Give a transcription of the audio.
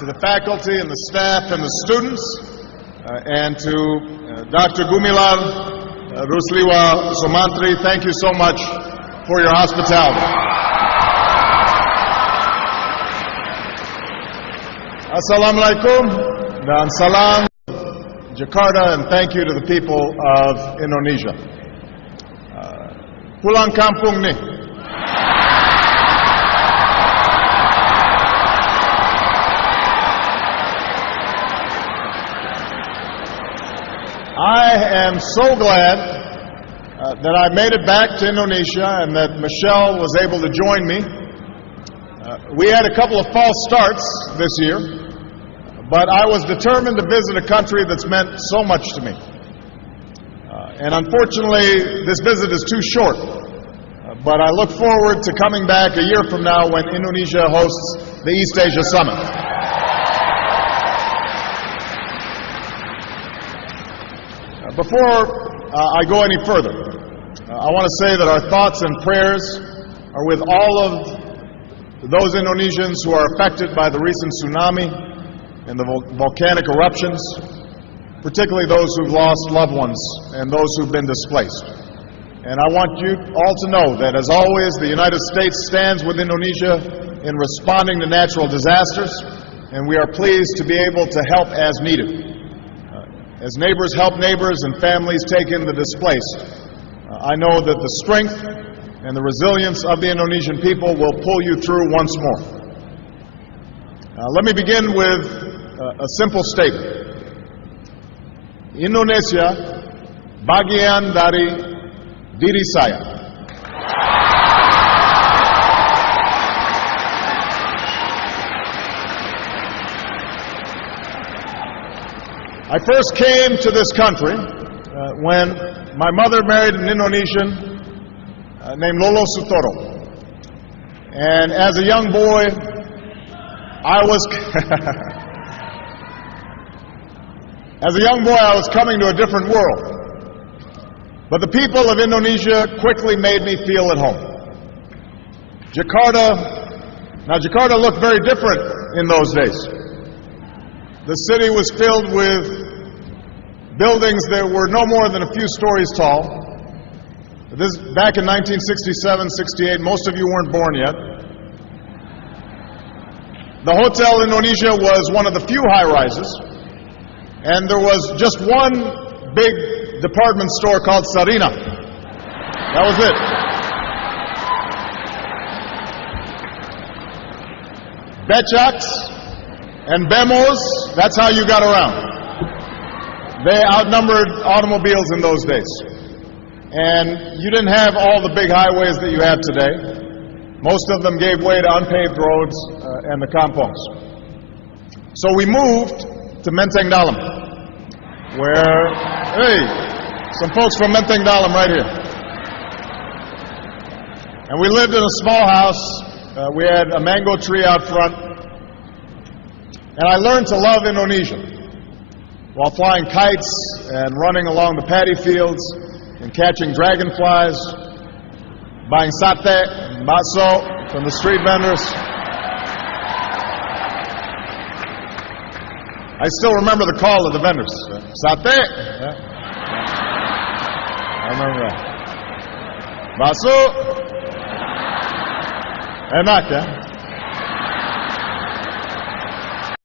To the faculty and the staff and the students, and to Dr. Gumilar Rusliwa Somantri, thank you so much for your hospitality. Assalamu alaikum dan salam Jakarta, and thank you to the people of Indonesia. Pulang kampung nih. I am so glad that I made it back to Indonesia and that Michelle was able to join me. We had a couple of false starts this year, but I was determined to visit a country that's meant so much to me. And unfortunately, this visit is too short, but I look forward to coming back a year from now when Indonesia hosts the East Asia Summit. Before I go any further, I want to say that our thoughts and prayers are with all of those Indonesians who are affected by the recent tsunami and the volcanic eruptions, particularly those who've lost loved ones and those who've been displaced. And I want you all to know that, as always, the United States stands with Indonesia in responding to natural disasters, and we are pleased to be able to help as needed. As neighbors help neighbors and families take in the displaced, I know that the strength and the resilience of the Indonesian people will pull you through once more. Let me begin with a simple statement. Indonesia bagian dari diri saya. I first came to this country when my mother married an Indonesian named Lolo Sutoro. And as a young boy, I was coming to a different world. But the people of Indonesia quickly made me feel at home. Jakarta looked very different in those days. The city was filled with buildings that were no more than a few stories tall. This back in 1967, 68, most of you weren't born yet. The Hotel Indonesia was one of the few high-rises, and there was just one big department store called Sarina. That was it. Becaks and Bemos, that's how you got around. They outnumbered automobiles in those days. And you didn't have all the big highways that you have today. Most of them gave way to unpaved roads and the kampongs. So we moved to Menteng Dalam, where, hey, some folks from Menteng Dalam right here. And we lived in a small house. We had a mango tree out front. And I learned to love Indonesia while flying kites and running along the paddy fields and catching dragonflies, buying sate and bakso from the street vendors. I still remember the call of the vendors. Sate? Yeah. I remember that. Bakso? Enak, yeah?